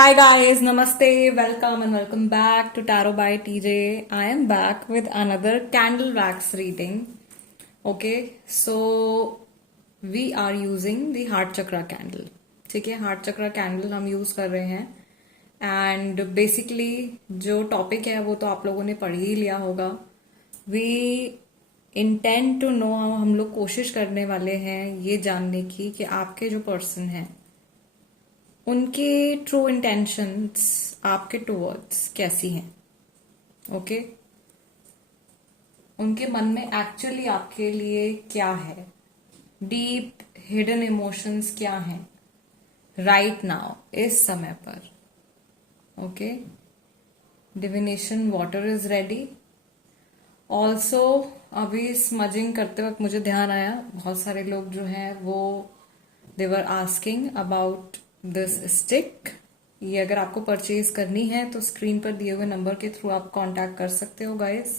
Hi guys, namaste, welcome and welcome back to Tarot by TJ. I am back with another candle wax reading. Okay, so we are using the heart chakra candle. ठीक है, heart chakra candle हम use कर रहे हैं and basically जो topic है वो तो आप लोगों ने पढ़ ही लिया होगा. वी इंटेंड टू नो, हम लोग कोशिश करने वाले हैं ये जानने की कि आपके जो पर्सन हैं उनके ट्रू इंटेंशंस आपके टूवर्ड्स कैसी हैं. ओके, उनके मन में एक्चुअली आपके लिए क्या है, डीप हिडन इमोशंस क्या हैं राइट नाउ, इस समय पर. Okay, divination water is ready. Also अभी स्मजिंग करते वक्त मुझे ध्यान आया, बहुत सारे लोग जो हैं वो they were asking about this stick. ये अगर आपको परचेज करनी है तो स्क्रीन पर दिए हुए नंबर के थ्रू आप कांटेक्ट कर सकते हो गाइस.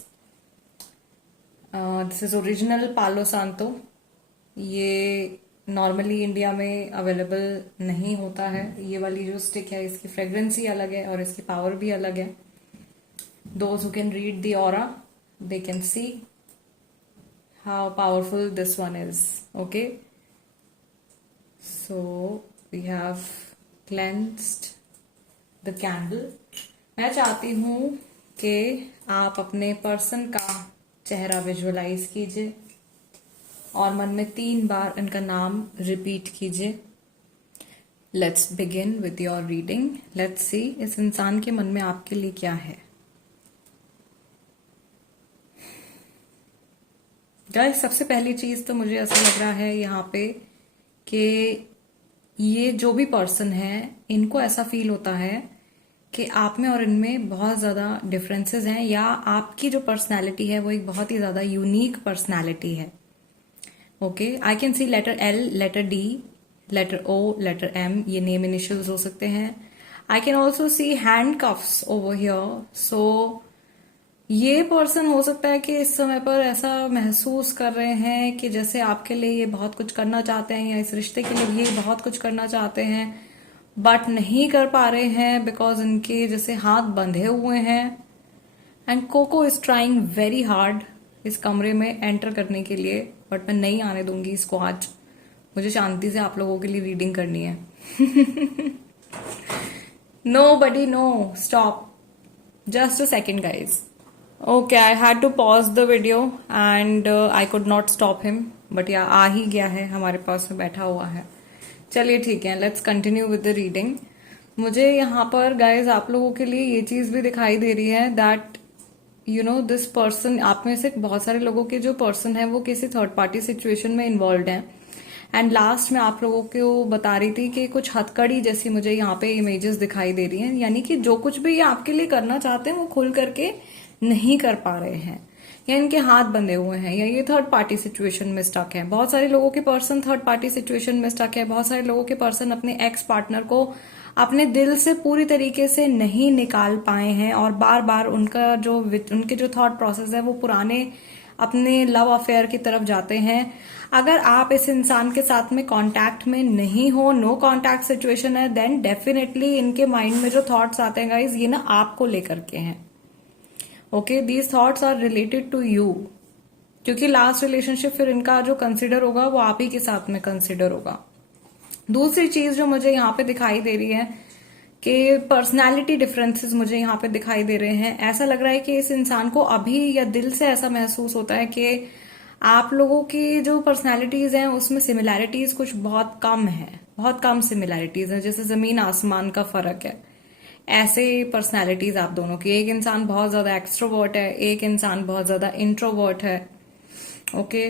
दिस इज ओरिजिनल पालो सांतो. ये नॉर्मली इंडिया में अवेलेबल नहीं होता है. ये वाली जो स्टिक है इसकी फ्रेग्रेंस ही अलग है और इसकी पावर भी अलग है. Those who can read the aura they can see how powerful this one is. Okay, so we have cleansed the candle. मैं चाहती हूं कि आप अपने पर्सन का चेहरा विजुअलाइज कीजिए और मन में 3 बार इनका नाम रिपीट कीजिए. Let's begin with your reading. Let's see इस इंसान के मन में आपके लिए क्या है. गाइस, सबसे पहली चीज तो मुझे ऐसा लग रहा है यहाँ पे कि ये जो भी पर्सन है इनको ऐसा फील होता है कि आप में और इनमें बहुत ज्यादा डिफरेंसेस हैं, या आपकी जो पर्सनालिटी है वो एक बहुत ही ज्यादा यूनिक पर्सनालिटी है. Okay, I can see letter L, letter D, letter O, letter M. ये नेम इनिशियल्स हो सकते हैं. I can also see handcuffs over here. So ये पर्सन हो सकता है कि इस समय पर ऐसा महसूस कर रहे हैं कि जैसे आपके लिए ये बहुत कुछ करना चाहते हैं या इस रिश्ते के लिए ये बहुत कुछ करना चाहते हैं बट नहीं कर पा रहे हैं बिकॉज इनके जैसे हाथ बंधे हुए हैं. And Coco is trying very hard इस कमरे में एंटर करने के लिए, बट मैं नहीं आने दूंगी इसको आज. मुझे शांति से आप लोगों के लिए रीडिंग करनी है. No buddy no, stop, just a second guys. Okay, I had to pause the video and I could not stop him. But yeah, आ ही गया है, हमारे पास में बैठा हुआ है. चलिए ठीक है, let's continue with the reading. मुझे यहाँ पर गाइज आप लोगों के लिए ये चीज भी दिखाई दे रही है that you know this person, आप में से बहुत सारे लोगों के जो पर्सन है वो किसी थर्ड पार्टी सिचुएशन में इन्वॉल्व हैं. एंड लास्ट में आप लोगों को बता रही थी कि कुछ हथकड़ी जैसी मुझे यहाँ पे इमेजेस दिखाई दे रही हैं, यानी कि जो कुछ भी ये आपके लिए करना चाहते हैं वो खुल करके नहीं कर पा रहे हैं, या इनके हाथ बंधे हुए हैं, या ये थर्ड पार्टी सिचुएशन में स्टक है. बहुत सारे लोगों के पर्सन थर्ड पार्टी सिचुएशन में स्टक है. बहुत सारे लोगों के पर्सन अपने एक्स पार्टनर को अपने दिल से पूरी तरीके से नहीं निकाल पाए हैं और बार बार उनके जो थॉट प्रोसेस है वो पुराने अपने लव अफेयर की तरफ जाते हैं. अगर आप इस इंसान के साथ में कांटेक्ट में नहीं हो, नो कांटेक्ट सिचुएशन है, देन डेफिनेटली इनके माइंड में जो थॉट्स आते हैं गाइज ये ना आपको लेकर के हैं. Okay, these thoughts are related to you, क्योंकि लास्ट रिलेशनशिप फिर इनका जो कंसिडर होगा वो आप ही के साथ में कंसिडर होगा. दूसरी चीज जो मुझे यहाँ पे दिखाई दे रही है कि पर्सनालिटी डिफरेंसेस मुझे यहाँ पे दिखाई दे रहे हैं. ऐसा लग रहा है कि इस इंसान को अभी या दिल से ऐसा महसूस होता है कि आप लोगों की जो पर्सनालिटीज हैं उसमें सिमिलैरिटीज कुछ बहुत कम है, बहुत कम सिमिलैरिटीज है, जैसे जमीन आसमान का फर्क है. ऐसे पर्सनालिटीज आप दोनों की, एक इंसान बहुत ज्यादा एक्सट्रोवर्ट है, एक इंसान बहुत ज्यादा इंट्रोवर्ट है. ओके,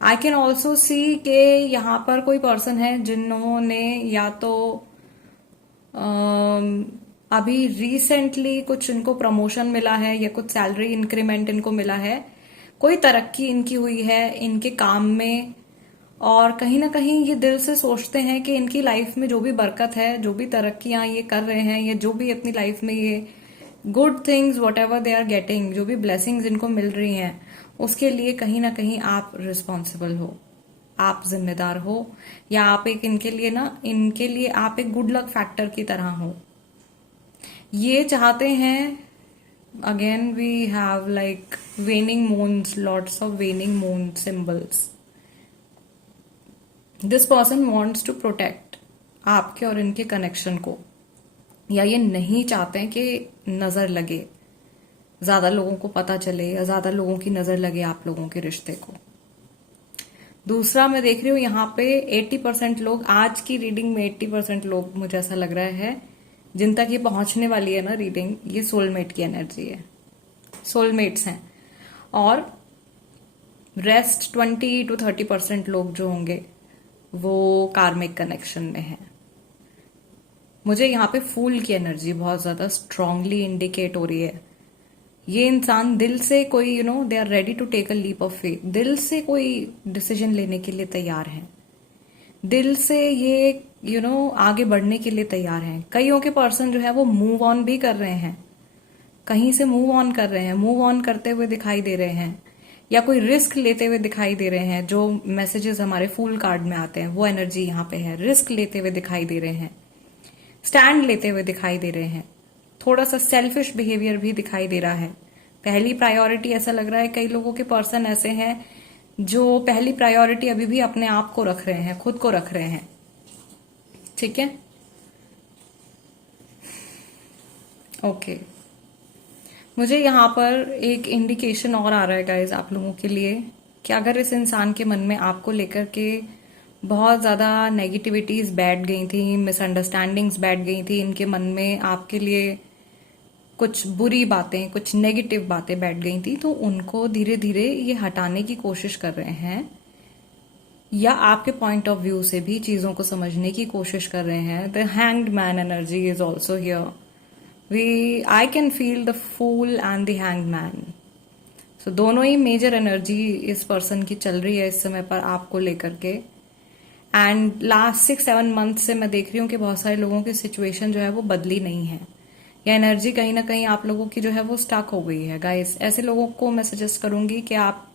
आई कैन ऑल्सो सी कि यहाँ पर कोई पर्सन है जिन्होंने या तो अभी रिसेंटली कुछ इनको प्रमोशन मिला है या कुछ सैलरी इंक्रीमेंट इनको मिला है, कोई तरक्की इनकी हुई है इनके काम में, और कहीं ना कहीं ये दिल से सोचते हैं कि इनकी लाइफ में जो भी बरकत है, जो भी तरक्कियां ये कर रहे हैं, या जो भी अपनी लाइफ में ये good things whatever they are getting, जो भी ब्लेसिंग्स इनको मिल रही हैं उसके लिए कहीं ना कहीं आप रिस्पॉन्सिबल हो. आप जिम्मेदार हो, या आप एक इनके लिए आप एक गुड लक फैक्टर की तरह हो। ये चाहते हैं, again we have like waning moons, lots of waning moon symbols. This person wants to protect आपके और इनके कनेक्शन को, या ये नहीं चाहते हैं कि नजर लगे, ज्यादा लोगों को पता चले या ज्यादा लोगों की नजर लगे आप लोगों के रिश्ते को। दूसरा मैं देख रही हूं यहाँ पे 80% लोग, आज की रीडिंग में 80% लोग मुझे ऐसा लग रहा है जिन तक ये पहुंचने वाली है ना रीडिंग, ये सोलमेट की एनर्जी है, सोलमेट्स हैं। और रेस्ट 20 to 30% लोग जो होंगे वो कार्मिक कनेक्शन में है। मुझे यहाँ पे फूल की एनर्जी बहुत ज्यादा स्ट्रांगली इंडिकेट हो रही है। ये इंसान दिल से कोई they are ready to take a leap of faith, दिल से कोई डिसीजन लेने के लिए तैयार है, दिल से ये आगे बढ़ने के लिए तैयार हैं। कईयों के पर्सन जो है वो मूव ऑन भी कर रहे हैं, कहीं से मूव ऑन कर रहे हैं, मूव ऑन करते हुए दिखाई दे रहे हैं, या कोई रिस्क लेते हुए दिखाई दे रहे हैं। जो मैसेजेस हमारे फूल कार्ड में आते हैं वो एनर्जी यहाँ पे है। रिस्क लेते हुए दिखाई दे रहे हैं, स्टैंड लेते हुए दिखाई दे रहे हैं, थोड़ा सा सेल्फिश बिहेवियर भी दिखाई दे रहा है। पहली प्रायोरिटी, ऐसा लग रहा है कई लोगों के पर्सन ऐसे हैं जो पहली प्रायोरिटी अभी भी अपने आप को रख रहे हैं, खुद को रख रहे हैं। ठीक है, ओके। मुझे यहाँ पर एक इंडिकेशन और आ रहा है गाइज आप लोगों के लिए, कि अगर इस इंसान के मन में आपको लेकर के बहुत ज्यादा नेगेटिविटीज बैठ गई थी, मिसअंडरस्टैंडिंग्स बैठ गई थी, इनके मन में आपके लिए कुछ बुरी बातें, कुछ नेगेटिव बातें बैठ गई थी, तो उनको धीरे धीरे ये हटाने की कोशिश कर रहे हैं, या आपके पॉइंट ऑफ व्यू से भी चीजों को समझने की कोशिश कर रहे हैं। The hanged man energy is also here. I can feel the fool and the hanged man. So दोनों ही मेजर एनर्जी इस पर्सन की चल रही है इस समय पर आपको लेकर के। एंड लास्ट 6-7 मंथ से मैं देख रही हूँ कि बहुत सारे लोगों की सिचुएशन जो है वो बदली नहीं है, या एनर्जी कहीं ना कहीं आप लोगों की जो है वो स्टक हो गई है। गाइस, ऐसे लोगों को मैं सजेस्ट करूंगी कि आप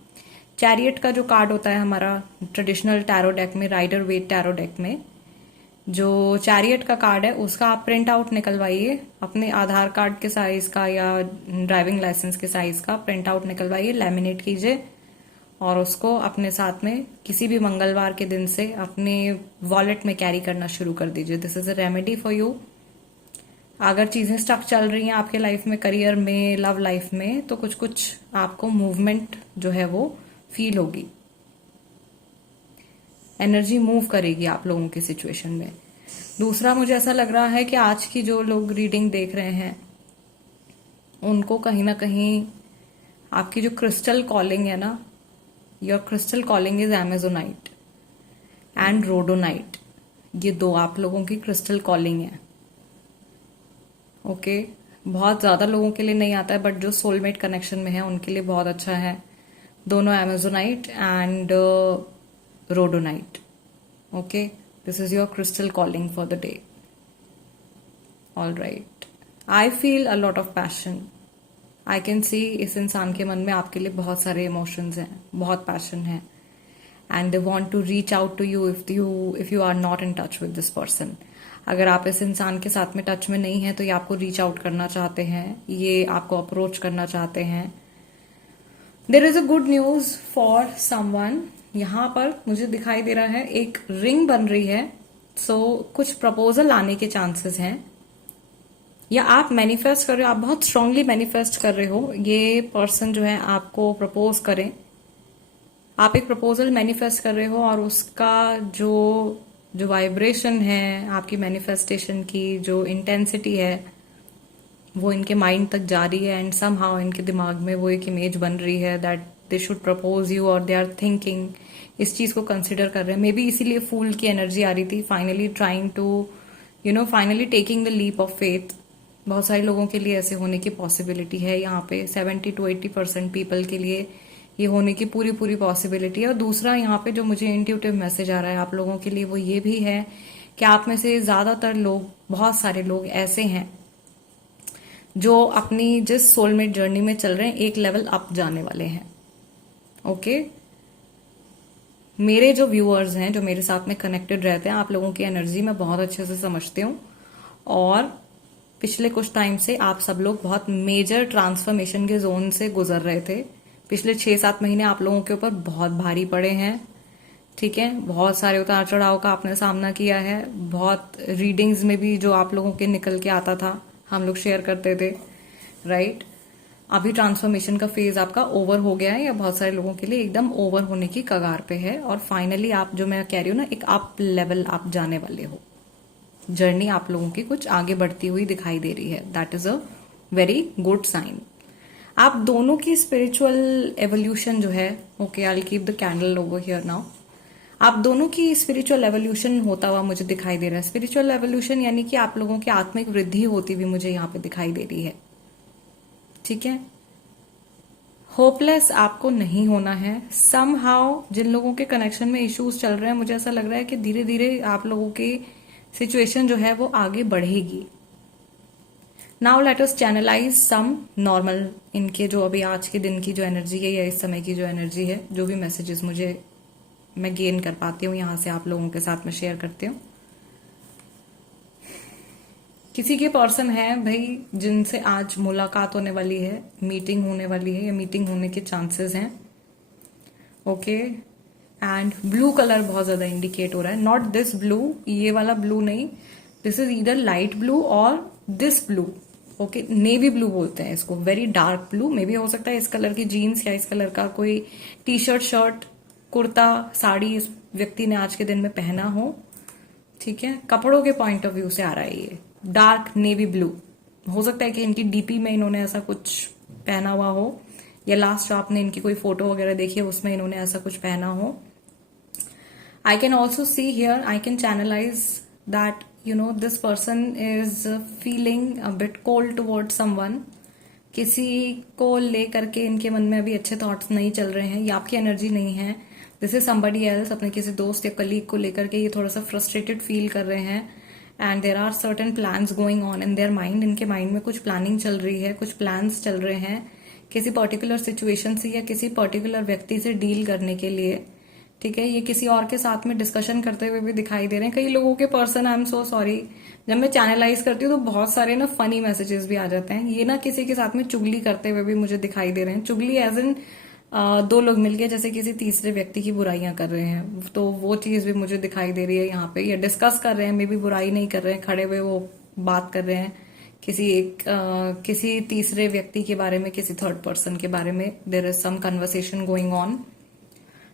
चैरियट का जो कार्ड होता है हमारा ट्रेडिशनल टैरो डेक में, राइडर वेट टैरो डेक में जो चैरियट का कार्ड है, उसका आप प्रिंट आउट निकलवाइए, अपने आधार कार्ड के साइज का या ड्राइविंग लाइसेंस के साइज का प्रिंट आउट निकलवाइए, लैमिनेट कीजिए और उसको अपने साथ में किसी भी मंगलवार के दिन से अपने वॉलेट में कैरी करना शुरू कर दीजिए। This is a remedy for you. अगर चीजें स्टक चल रही हैं आपके लाइफ में, करियर में, लव लाइफ में, तो कुछ कुछ आपको मूवमेंट जो है वो फील होगी, एनर्जी मूव करेगी आप लोगों की सिचुएशन में। दूसरा, मुझे ऐसा लग रहा है कि आज की जो लोग रीडिंग देख रहे हैं उनको कहीं ना कहीं आपकी जो क्रिस्टल कॉलिंग है ना, your crystal calling is amazonite and rhodonite. ये दो आप लोगों की क्रिस्टल कॉलिंग है। ओके, बहुत ज्यादा लोगों के लिए नहीं आता है, बट जो सोलमेट कनेक्शन में है उनके लिए बहुत अच्छा है। दोनों amazonite and rhodonite. Okay, this is your crystal calling for the day. All right, I feel a lot of passion. I can see इस इंसान के मन में आपके लिए बहुत सारे इमोशंस हैं, बहुत पैशन है, and they want to reach out to you if you are not in touch with this person. अगर आप इस इंसान के साथ में टच में नहीं है तो ये आपको रीच आउट करना चाहते हैं, ये आपको अप्रोच करना चाहते हैं। There is a good news for someone. यहां पर मुझे दिखाई दे रहा है एक रिंग बन रही है, सो कुछ प्रपोजल आने के चांसेस हैं, या आप मैनिफेस्ट कर रहे हो, आप बहुत स्ट्रांगली मैनिफेस्ट कर रहे हो ये पर्सन जो है आपको प्रपोज करें। आप एक प्रपोजल मैनिफेस्ट कर रहे हो और उसका जो वाइब्रेशन है, आपकी मैनिफेस्टेशन की जो इंटेंसिटी है वो इनके माइंड तक जा रही है, एंड समहाउ इनके दिमाग में वो एक इमेज बन रही है that they should propose you, और दे आर थिंकिंग, इस चीज को कंसिडर कर रहे हैं। मे बी इसीलिए फूल की एनर्जी आ रही थी, finally trying to finally taking the leap of faith. बहुत सारे लोगों के लिए ऐसे होने की पॉसिबिलिटी है यहाँ पे, 70 to 80% पीपल के लिए ये होने की पूरी पूरी पॉसिबिलिटी है। और दूसरा यहाँ पे जो मुझे इंट्यूटिव मैसेज आ रहा है आप लोगों के लिए वो ये भी है कि आप में से ज्यादातर लोग, बहुत सारे लोग ऐसे हैं जो अपनी जिस सोलमेट जर्नी में चल रहे हैं एक लेवल अप जाने वाले हैं। ओके, मेरे जो व्यूअर्स हैं, जो मेरे साथ में कनेक्टेड रहते हैं, आप लोगों की एनर्जी मैं बहुत अच्छे से समझती हूँ। और पिछले कुछ टाइम से आप सब लोग बहुत मेजर ट्रांसफॉर्मेशन के जोन से गुजर रहे थे। पिछले 6-7 महीने आप लोगों के ऊपर बहुत भारी पड़े हैं। ठीक है, बहुत सारे उतार चढ़ाव का आपने सामना किया है। बहुत रीडिंग्स में भी जो आप लोगों के निकल के आता था, हम लोग शेयर करते थे, राइट। अभी ट्रांसफॉर्मेशन का फेज आपका ओवर हो गया है, या बहुत सारे लोगों के लिए एकदम ओवर होने की कगार पे है। और फाइनली आप, जो मैं कह रही हूँ ना, एक अप लेवल आप जाने वाले हो। जर्नी आप लोगों की कुछ आगे बढ़ती हुई दिखाई दे रही है। That is a very good sign. आप दोनों की स्पिरिचुअल एवोल्यूशन जो है, okay, I will keep the candle over here now. आप दोनों की स्पिरिचुअल एवोल्यूशन होता हुआ मुझे दिखाई दे रहा है। स्पिरिचुअल एवोल्यूशन यानी कि आप लोगों की आत्मिक वृद्धि होती हुई मुझे यहाँ पे दिखाई दे रही है। ठीक है, होपलेस आपको नहीं होना है। सम हाउ जिन लोगों के कनेक्शन में इश्यूज चल रहे हैं, मुझे ऐसा लग रहा है कि धीरे धीरे आप लोगों की सिचुएशन जो है वो आगे बढ़ेगी। Now let us channelize some normal, इनके जो अभी आज के दिन की जो एनर्जी है या इस समय की जो एनर्जी है, जो भी मैसेजेस मुझे मैं गेन कर पाती हूँ यहां से आप लोगों के साथ में शेयर करती हूँ। किसी के पर्सन है भाई जिनसे आज मुलाकात होने वाली है, मीटिंग होने वाली है, या मीटिंग होने के चांसेस हैं। ओके, एंड ब्लू कलर बहुत ज्यादा इंडिकेट हो रहा है। नॉट दिस ब्लू, ये वाला ब्लू नहीं, this is either light blue और this blue. Okay, navy blue बोलते हैं इसको, वेरी डार्क ब्लू। मे भी हो सकता है इस कलर की जीन्स या इस कलर का कोई T shirt, shirt, kurta, sari इस व्यक्ति ने आज के दिन में पहना हो। ठीक है, कपड़ों के पॉइंट ऑफ व्यू से आ रहा है ये डार्क नेवी ब्लू। हो सकता है कि इनकी डीपी में इन्होंने ऐसा कुछ पहना हुआ हो, या लास्ट आपने इनकी कोई फोटो वगैरह देखी है उसमें इन्होंने ऐसा कुछ पहना हो। I can also see here, I can channelize that, this person is feeling a bit cold towards someone. किसी को लेकर के इनके मन में अभी अच्छे थॉट्स नहीं चल रहे हैं, या आपकी एनर्जी नहीं है। दिस इज somebody else, अपने किसी दोस्त या कलीग को लेकर के ये थोड़ा सा फ्रस्ट्रेटेड फील कर रहे हैं। And there are certain plans going on in their mind. इनके माइंड में कुछ प्लानिंग चल रही है, कुछ प्लान्स चल रहे हैं किसी पर्टिकुलर सिचुएशन से या किसी पर्टिकुलर व्यक्ति से डील करने के लिए। ठीक है, ये किसी और के साथ में डिस्कशन करते हुए भी दिखाई दे रहे हैं। कई लोगों के person, I am so sorry, जब मैं चैनलाइज करती हूँ तो बहुत सारे ना फनी मैसेजेस भी आ जाते हैं। ये ना किसी के साथ में चुगली करते हुए भी मुझे दिखाई दे रहे हैं। चुगली एज इन दो लोग मिलके जैसे किसी तीसरे व्यक्ति की बुराइयां कर रहे हैं, तो वो चीज भी मुझे दिखाई दे रही है यहाँ पे। ये डिस्कस कर रहे हैं, मे बी बुराई नहीं कर रहे हैं, खड़े हुए वो बात कर रहे हैं किसी तीसरे व्यक्ति के बारे में, किसी थर्ड पर्सन के बारे में। There is some conversation going on,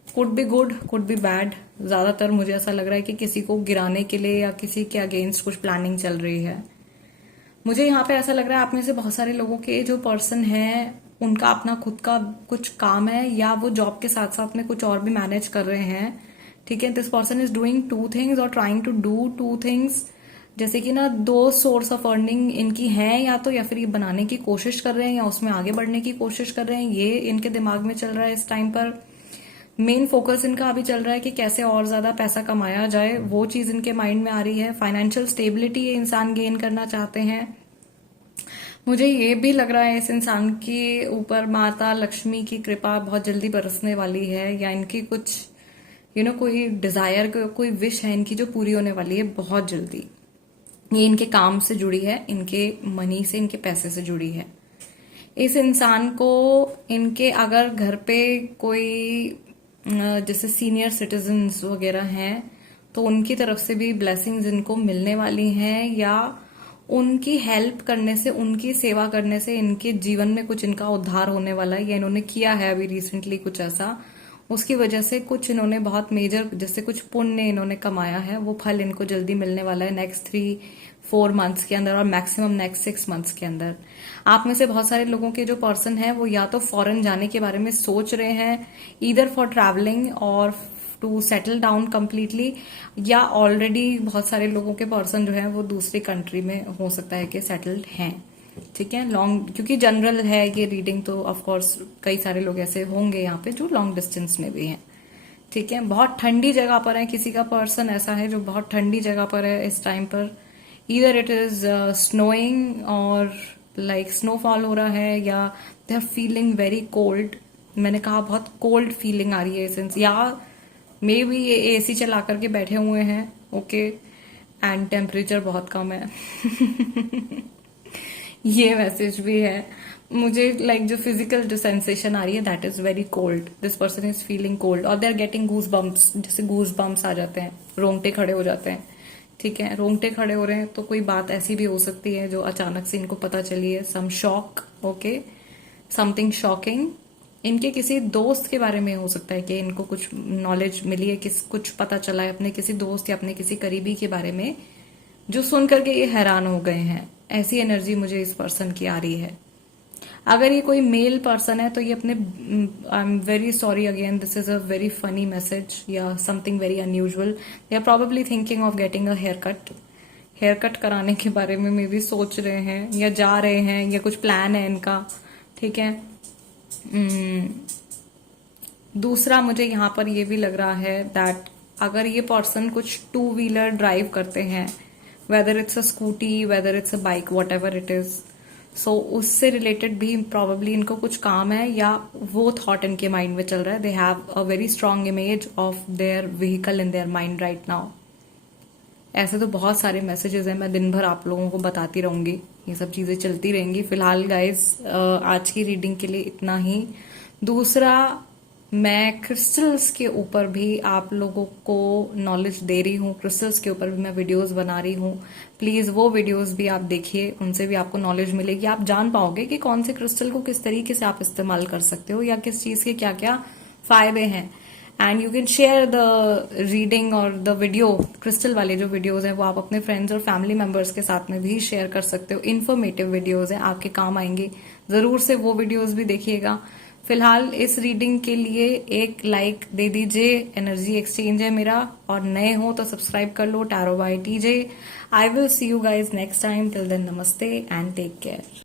could be good, could be bad. ज्यादातर मुझे ऐसा लग रहा है कि किसी को गिराने के लिए या किसी के अगेंस्ट कुछ प्लानिंग चल रही है। मुझे यहाँ पे ऐसा लग रहा है आप में से बहुत सारे लोगों के जो पर्सन हैं उनका अपना खुद का कुछ काम है, या वो जॉब के साथ साथ में कुछ और भी मैनेज कर रहे हैं। ठीक है, this person is doing two things और trying to do two things. जैसे कि ना दो सोर्स ऑफ अर्निंग इनकी हैं, या फिर ये बनाने की कोशिश कर रहे हैं या उसमें आगे बढ़ने की कोशिश कर रहे हैं। ये इनके दिमाग में चल रहा है इस टाइम पर। मेन फोकस इनका अभी चल रहा है कि कैसे और ज्यादा पैसा कमाया जाए, वो चीज इनके माइंड में आ रही है। फाइनेंशियल स्टेबिलिटी ये इंसान गेन करना चाहते हैं। मुझे ये भी लग रहा है इस इंसान के ऊपर माता लक्ष्मी की कृपा बहुत जल्दी बरसने वाली है, या इनकी कुछ कोई डिजायर, कोई विश है इनकी जो पूरी होने वाली है बहुत जल्दी। ये इनके काम से जुड़ी है, इनके मनी से, इनके पैसे से जुड़ी है। इस इंसान को इनके अगर घर पे कोई जैसे सीनियर सिटीजन्स वगैरह हैं तो उनकी तरफ से भी ब्लेसिंग्स इनको मिलने वाली हैं, या उनकी हेल्प करने से, उनकी सेवा करने से इनके जीवन में कुछ इनका उद्धार होने वाला है, या इन्होंने किया है अभी रिसेंटली कुछ ऐसा। उसकी वजह से कुछ इन्होंने बहुत मेजर, जैसे कुछ पुण्य इन्होंने कमाया है, वो फल इनको जल्दी मिलने वाला है नेक्स्ट 3-4 मंथ्स के अंदर, और मैक्सिमम नेक्स्ट 6 मंथ्स के अंदर। आप में से बहुत सारे लोगों के जो पर्सन है वो या तो फॉरेन जाने के बारे में सोच रहे हैं, ईदर फॉर ट्रैवलिंग और टू सेटल डाउन कम्प्लीटली, या ऑलरेडी बहुत सारे लोगों के पर्सन जो है वो दूसरी कंट्री में हो सकता है कि सेटल्ड हैं। ठीक है, लॉन्ग, क्योंकि जनरल है ये रीडिंग, तो ऑफ कोर्स कई सारे लोग ऐसे होंगे यहाँ पे जो लॉन्ग डिस्टेंस में भी हैं। ठीक है, बहुत ठंडी जगह पर है, किसी का पर्सन ऐसा है जो बहुत ठंडी जगह पर है इस टाइम पर। ईदर इट इज स्नोइंग और लाइक स्नोफॉल हो रहा है, या they are feeling very cold. मैंने कहा बहुत कोल्ड फीलिंग आ रही है, या मे भी ये एसी चला करके बैठे हुए हैं, ओके, एंड टेम्परेचर बहुत कम है। ये मैसेज भी है मुझे, लाइक जो फिजिकल जो सेंसेशन आ रही है that is very cold, this person is feeling cold, और they are getting goose bumps, जैसे गूज बम्प्स आ जाते हैं, रोंगटे खड़े हो जाते हैं। ठीक है, रोंगटे खड़े हो रहे हैं तो कोई बात ऐसी भी हो सकती है जो अचानक से इनको पता चली है, सम शॉक, ओके, समथिंग शॉकिंग। इनके किसी दोस्त के बारे में हो सकता है कि इनको कुछ नॉलेज मिली है, कुछ पता चला है अपने किसी दोस्त या अपने किसी करीबी के बारे में, जो सुन करके ये हैरान हो गए हैं। ऐसी एनर्जी मुझे इस पर्सन की आ रही है। अगर ये कोई मेल पर्सन है तो ये अपने, I am very sorry again, this is a very funny message या something very unusual. They are probably thinking of getting a haircut कराने के बारे में मे भी सोच रहे हैं, या जा रहे हैं, या कुछ प्लान है इनका। ठीक है, दूसरा मुझे यहाँ पर ये भी लग रहा है दैट अगर ये पर्सन कुछ 2 व्हीलर ड्राइव करते हैं, whether it's a scooty, whether it's a bike, whatever it is, so उससे रिलेटेड भी प्रॉबेबली इनको कुछ काम है, या वो थॉट इनके माइंड में चल रहा है। They have a very strong image of their vehicle in their mind right now. ऐसे तो बहुत सारे मैसेजेस हैं, मैं दिन भर आप लोगों को बताती रहूंगी, ये सब चीजें चलती रहेंगी। फिलहाल गाइस आज की रीडिंग के लिए इतना ही। दूसरा, मैं क्रिस्टल्स के ऊपर भी आप लोगों को नॉलेज दे रही हूँ, क्रिस्टल्स के ऊपर भी मैं वीडियोस बना रही हूँ। प्लीज वो वीडियोस भी आप देखिए, उनसे भी आपको नॉलेज मिलेगी। आप जान पाओगे कि कौन से क्रिस्टल को किस तरीके से आप इस्तेमाल कर सकते हो, या किस चीज के क्या क्या फायदे हैं। And you can share the reading और द वीडियो, क्रिस्टल वाले जो वीडियोज हैं वो आप अपने फ्रेंड्स और फैमिली मेंबर्स के साथ में भी शेयर कर सकते हो। इन्फॉर्मेटिव वीडियोज हैं, आपके काम आएंगे, जरूर से वो वीडियोज भी देखिएगा। फिलहाल इस रीडिंग के लिए एक लाइक दे दीजिए, एनर्जी एक्सचेंज है मेरा, और नए हो तो सब्सक्राइब कर लो tarot by TJ. I will see you guys next time, till then नमस्ते एंड टेक केयर।